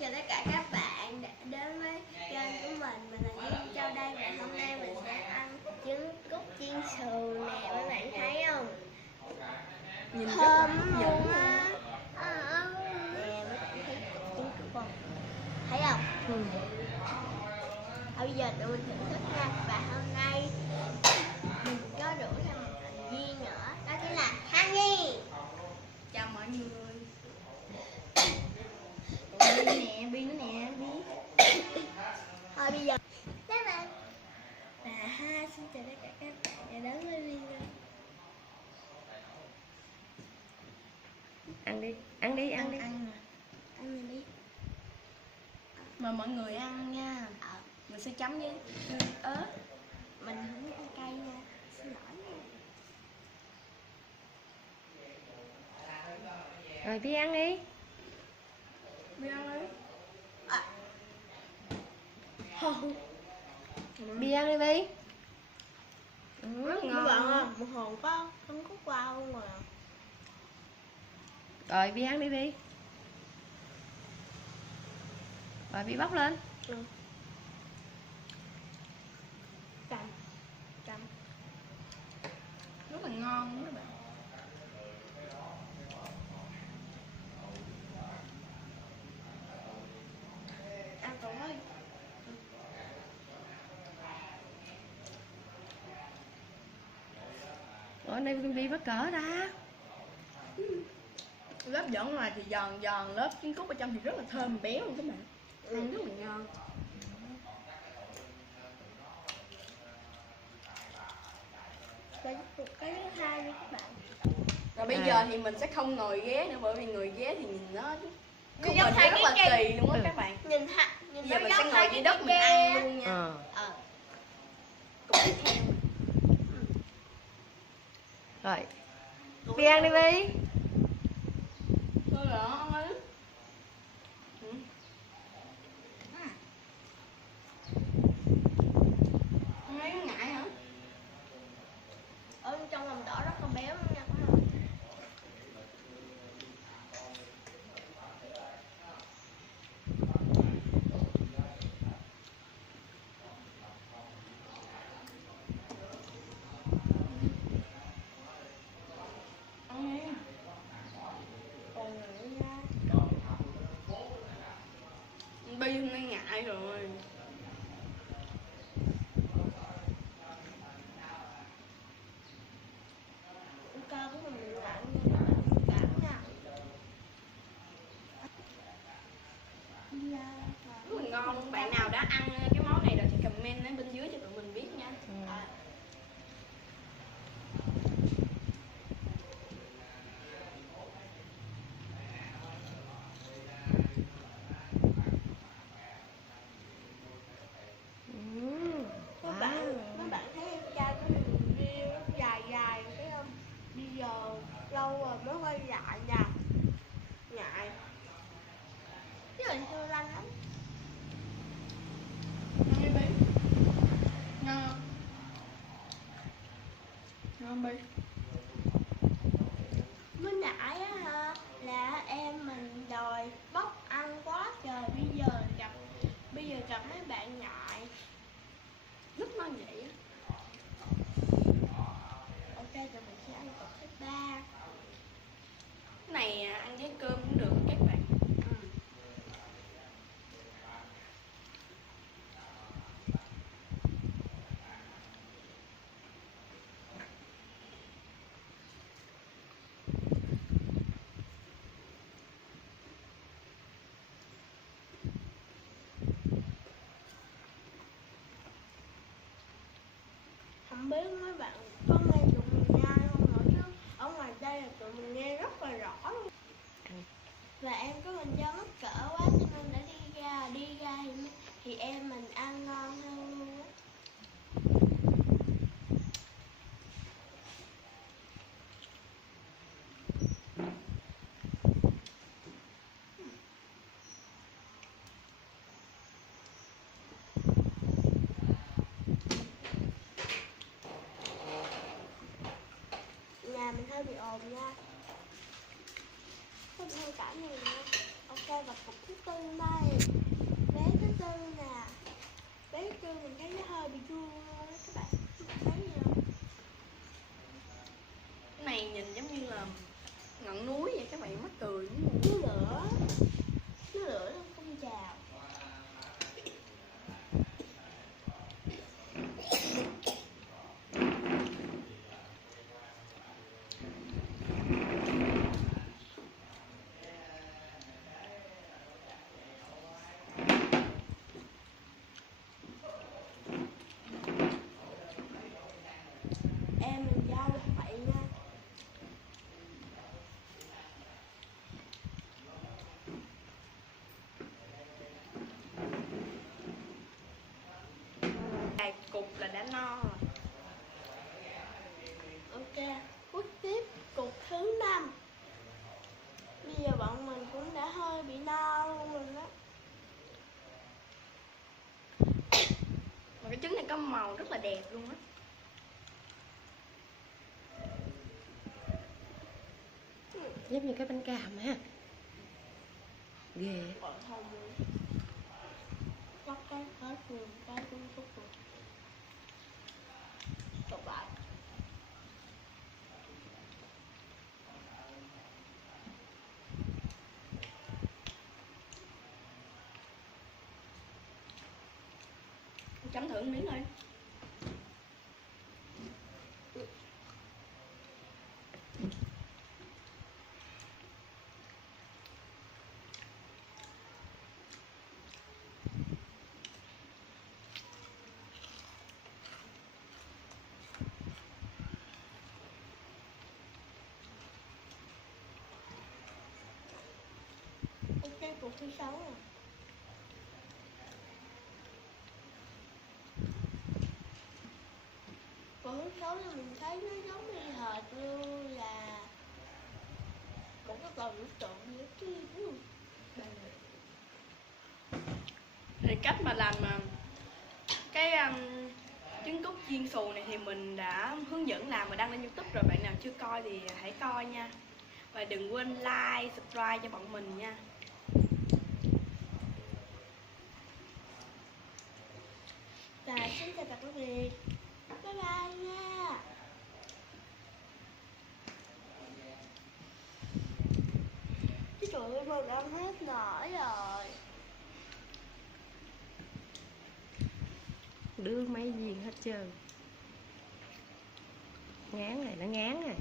chào tất cả các bạn đã đến với kênh của mình là Duyên Châu đây, và hôm nay mình sẽ ăn trứng cút chiên xù nè, các bạn thấy không? Nhìn thơm luôn á. Nè, các bạn thấy cút trứng cút không? Thấy không? Bây giờ tụi mình thưởng thức nha. Và hôm nay mình có rủ thêm một thành viên nữa, đó chính là Honey. Chào mọi người. Bi nữa nè, Bi. Thôi bây giờ các bạn xin chào tất cả các bạn đã đến với video. Ăn đi, ăn đi, ăn đi. Ăn đi. Mời mọi người ăn nha. Mình sẽ chấm với ớt. Mình không ăn cay nha, xin lỗi nha. Rồi Bi ăn đi. Bi ăn đi. Bi ăn đi Bi. Rất ngon. Một hồn có trứng cút qua luôn rồi. Rồi Bi ăn đi Bi. Rồi Bi bóc lên. Chậm. Rất là ngon các bạn. Ăn cậu ơi. Ở đây Bi bắt cỡ ta. Lớp vỏ ngoài thì giòn giòn, lớp trứng cút ở trong thì rất là thơm béo luôn các bạn. Ăn rất là ngon. Cái thứ hai đi các bạn. Rồi bây giờ thì mình sẽ không ngồi ghế nữa, bởi vì người ghế thì nhìn nó Nhìn mình thấy rất là kỳ luôn á các bạn. Nhìn Bây giờ mình sẽ ngồi dưới đất mình ăn luôn nha. Cùng tiếp theo. Rồi. Bi ăn đi Bi. Thôi rồi ăn đi. Ăn mấy ngại hả? Ở trong lòng đỏ rất là béo luôn nha các bạn. Bi hôm nay ngại rồi. Cơ của mình ngại nha các bạn, cảm nha. Rất là ngon luôn. Bạn nào đã ăn cái món này rồi thì comment ở bên dưới cho tụi mình biết nha. Mấy bạn thấy em trai của mình video rất dài thấy không? Bây giờ lâu rồi mới quay lại nha. Ngại. Chứ mình chưa lanh lắm. Ngon đi Bi. Ngon. Ngon Bi. Mới nãy á là em mình đòi bóc ăn quá trời, bây giờ gặp mấy bạn ngại. Rất ngon vậy á. Ok, tụi mình sẽ ăn cục thứ 3. Cái này ăn với cơm cũng được các bạn. Không biết mấy bạn có nghe tụi mình nhai không nữa, chứ ở ngoài đây là tụi mình nghe rất là rõ luôn. Và em có mình do mắc cỡ quá cho nên đã đi ra thì em mình ăn ngon hơn luôn á. Nhà mình hơi bị ồn nha. Có hơi cả này nha. Ok, và cục thứ tư đây. Bé thứ tư nè. Bé thứ tư mình thấy nó hơi bị chua luôn á các bạn. Thấy gì không? Cái này nhìn giống như là ngọn núi vậy các bạn, mắc cười đúng không? Núi lửa. Núi lửa nó phun trào. Em mình dâu vậy nha. Vài cục là đã no rồi. Ok, bước tiếp cục thứ 5. Bây giờ bọn mình cũng đã hơi bị no luôn rồi đó. Mà cái trứng này có màu rất là đẹp luôn á. Giống như cái bánh cam ha. Ghê. Bọn thông luôn. Cắt cái hết luôn, cái cũng chút luôn. Tục lại. Chấm thử miếng thôi. Ok, cục thứ 6 rồi. Cục thứ 6 thì mình thấy nó giống như hệt như là một cái tàu vũ trụ gì đó chứ. Thì cách mà làm cái trứng cút chiên xù này thì mình đã hướng dẫn làm và đăng lên YouTube rồi, bạn nào chưa coi thì hãy coi nha. Và đừng quên like, subscribe cho bọn mình nha. Và xin chào các bạn. Bye bye nha. Cái trời ơi, mình ăn hết nổi rồi. Đưa mấy viên hết trơn. Ngán này, nó ngán này.